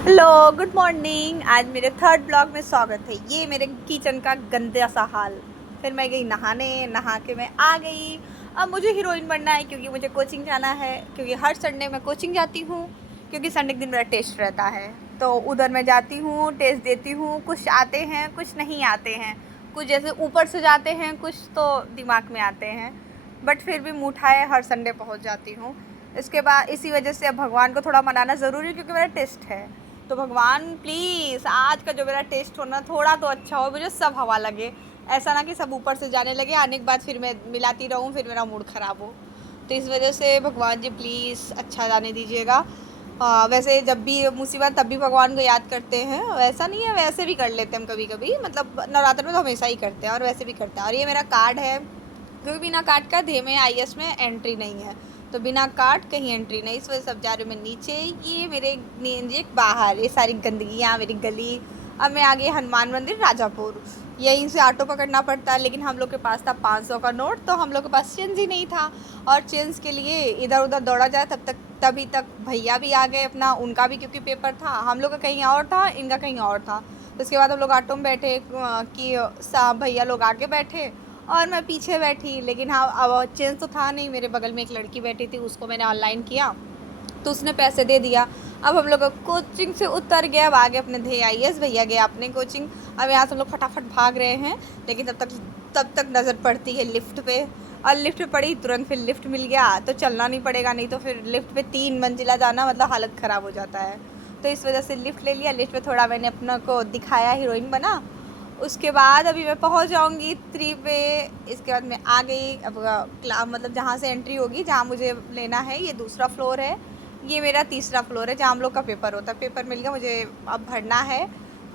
Hello, good morning. आज मेरे third blog में स्वागत है। ये मेरे किचन का गंदा सा हाल। फिर मैं गई नहाने, नहा के मैं आ गई। अब मुझे हीरोइन बनना है क्योंकि मुझे कोचिंग जाना है, क्योंकि हर संडे मैं कोचिंग जाती हूँ। क्योंकि संडे के दिन मेरा टेस्ट रहता है, तो उधर मैं जाती हूँ, टेस्ट देती हूँ। कुछ आते हैं, कुछ नहीं आते हैं। कुछ जैसे ऊपर से जाते हैं, कुछ तो दिमाग में आते हैं। बट फिर भी मुँह उठाए हर संडे पहुँच जाती हूँ। इसके बाद इसी वजह से अब भगवान को थोड़ा मनाना ज़रूरी है, क्योंकि मेरा टेस्ट है। तो भगवान प्लीज़ आज का जो मेरा टेस्ट हो ना, थोड़ा तो अच्छा हो, मुझे सब हवा लगे। ऐसा ना कि सब ऊपर से जाने लगे, आने के बाद फिर मैं मिलाती रहूँ, फिर मेरा मूड ख़राब हो। तो इस वजह से भगवान जी प्लीज़ अच्छा जाने दीजिएगा। वैसे जब भी मुसीबत तब भी भगवान को याद करते हैं, वैसा नहीं है, वैसे भी कर लेते हैं हम कभी कभी। मतलब नवरात्र में तो हमेशा ही करते हैं और वैसे भी करते हैं। और ये मेरा कार्ड है, क्योंकि बिना कार्ड का धे में IAS में एंट्री नहीं है। तो बिना कार्ड कहीं एंट्री नहीं, इस वजह से अब जा रही हूँ मैं नीचे। ये मेरे ये बाहर ये सारी गंदगियाँ मेरी गली। अब मैं आ गई हनुमान मंदिर राजापुर। यहीं से ऑटो पकड़ना पड़ता है, लेकिन हम लोग के पास था 500 का नोट, तो हम लोग के पास चेंज ही नहीं था। और चेंज के लिए इधर उधर दौड़ा जाए, तभी तक भैया भी आ गए अपना। उनका भी क्योंकि पेपर था, हम लोग का कहीं और था, इनका कहीं और था। तो उसके बाद हम लोग ऑटो में बैठे कि भैया लोग आगे बैठे और मैं पीछे बैठी। लेकिन हाँ, अब चेंज तो था नहीं। मेरे बगल में एक लड़की बैठी थी, उसको मैंने ऑनलाइन किया तो उसने पैसे दे दिया। अब हम लोग कोचिंग से उतर गए, अब आगे अपने धे IAS, भैया गए अपने कोचिंग। अब यहाँ से हम लोग फटाफट भाग रहे हैं, लेकिन तब तक नज़र पड़ती है लिफ्ट पे। और लिफ्ट पे पड़ी तुरंत, फिर लिफ्ट मिल गया तो चलना नहीं पड़ेगा, नहीं तो फिर लिफ्ट पे 3 मंजिला जाना मतलब हालत ख़राब हो जाता है। तो इस वजह से लिफ्ट ले लिया। लिफ्ट पे थोड़ा मैंने अपना को दिखाया, हीरोइन बना। उसके बाद अभी मैं पहुंच जाऊंगी 3 पे। इसके बाद मैं आ गई। अब मतलब जहाँ से एंट्री होगी, जहाँ मुझे लेना है, ये दूसरा फ्लोर है। ये मेरा तीसरा फ्लोर है, जहाँ हम लोग का पेपर होता है। पेपर मिल गया मुझे, अब भरना है।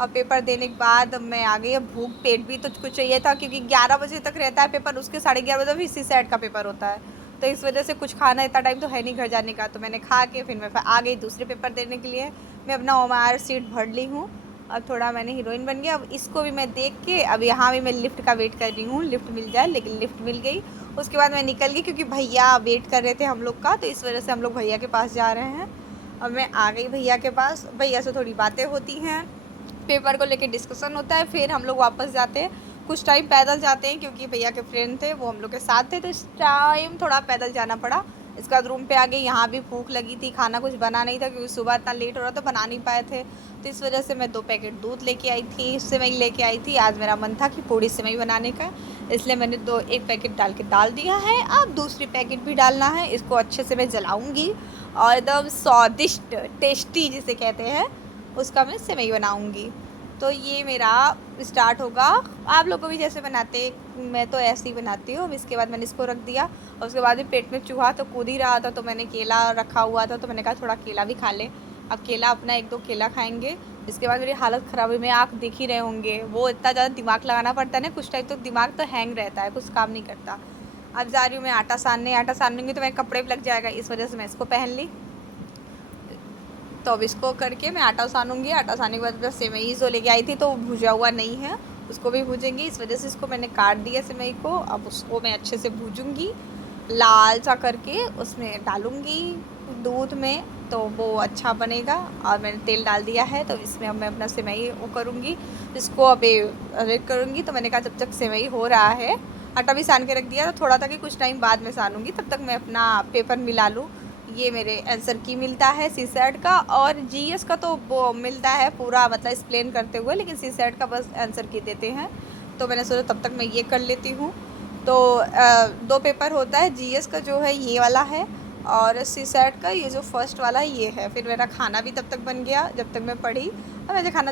और पेपर देने के बाद मैं आ गई। अब भूख पेट भी तो कुछ चाहिए था, क्योंकि 11 बजे तक रहता है पेपर, उसके 11:30 बजे भी इसी सेट का पेपर होता है। तो इस वजह से कुछ खाना, इतना टाइम तो है नहीं घर जाने का। तो मैंने खा के फिर मैं आ गई दूसरे पेपर देने के लिए। मैं अपना OMR सीट भर ली हूँ। अब थोड़ा मैंने हीरोइन बन गया। अब इसको भी मैं देख के, अब यहाँ भी मैं लिफ्ट का वेट कर रही हूँ, लिफ्ट मिल जाए। लेकिन लिफ्ट मिल गई। उसके बाद मैं निकल गई, क्योंकि भैया वेट कर रहे थे हम लोग का, तो इस वजह से हम लोग भैया के पास जा रहे हैं। अब मैं आ गई भैया के पास। भैया से थोड़ी बातें होती हैं, पेपर को लेके डिस्कशन होता है, फिर हम लोग वापस जाते हैं। कुछ टाइम पैदल जाते हैं, क्योंकि भैया के फ्रेंड थे वो हम लोग के साथ थे, तो इस टाइम थोड़ा पैदल जाना पड़ा। इसके बाद रूम पे आ गई। यहाँ भी भूख लगी थी, खाना कुछ बना नहीं था, क्योंकि सुबह इतना लेट हो रहा था, बना नहीं पाए थे। तो इस वजह से मैं 2 पैकेट दूध लेके आई थी, सेवई लेके आई थी। आज मेरा मन था कि पूड़ी सेवई बनाने का, इसलिए मैंने एक पैकेट डाल के डाल दिया है। अब दूसरी पैकेट भी डालना है। इसको अच्छे से मैं जलाऊँगी और एकदम स्वादिष्ट टेस्टी जिसे कहते हैं, उसका मैं सेवई बनाऊँगी। तो ये मेरा स्टार्ट होगा। आप लोग को भी जैसे बनाते, मैं तो ऐसे ही बनाती हूँ। इसके बाद मैंने इसको रख दिया, और उसके बाद भी पेट में चूहा तो कूद ही रहा था, तो मैंने केला रखा हुआ था, तो मैंने कहा थोड़ा केला भी खा ले। अब केला अपना 1-2 केला खाएंगे। इसके बाद मेरी हालत ख़राब हुई, मैं आँख देख ही रहे होंगे। वो इतना ज़्यादा दिमाग लगाना पड़ता है ना, कुछ टाइम तो दिमाग तो हैंग रहता है, कुछ काम नहीं करता। अब जा रही हूँ मैं आटा सानने। आटा सानूंगी तो मेरे कपड़े भी लग जाएगा, इस वजह से मैं इसको पहन ली। तो अब इसको करके मैं आटा सानूंगी। आटा सानने के बाद सेवई जो लेके आई थी, तो वो भुजा हुआ नहीं है, उसको भी भूजेंगे। इस वजह से इसको मैंने काट दिया सेवई को। अब उसको मैं अच्छे से भूजूंगी, लाल सा करके उसमें डालूंगी दूध में, तो वो अच्छा बनेगा। और मैंने तेल डाल दिया है, तो इसमें अब मैं अपना सेवई वो करूँगी, इसको अभी रेड करूँगी। तो मैंने कहा जब तक सेवई हो रहा है, आटा भी सान के रख दिया, तो थोड़ा था कि कुछ टाइम बाद में सानूंगी, तब तक मैं अपना पेपर मिला लूँ। ये मेरे आंसर की मिलता है CSAT का, और GS का तो वो मिलता है पूरा, मतलब एक्सप्लेन करते हुए, लेकिन CSAT का बस आंसर की देते हैं। तो मैंने सोचा तब तक मैं ये कर लेती हूँ। तो 2 पेपर होता है, GS का जो है ये वाला है, और CSAT का ये जो फर्स्ट वाला ये है। फिर मेरा खाना भी तब तक बन गया जब तक मैं पढ़ी। अब मुझे खाना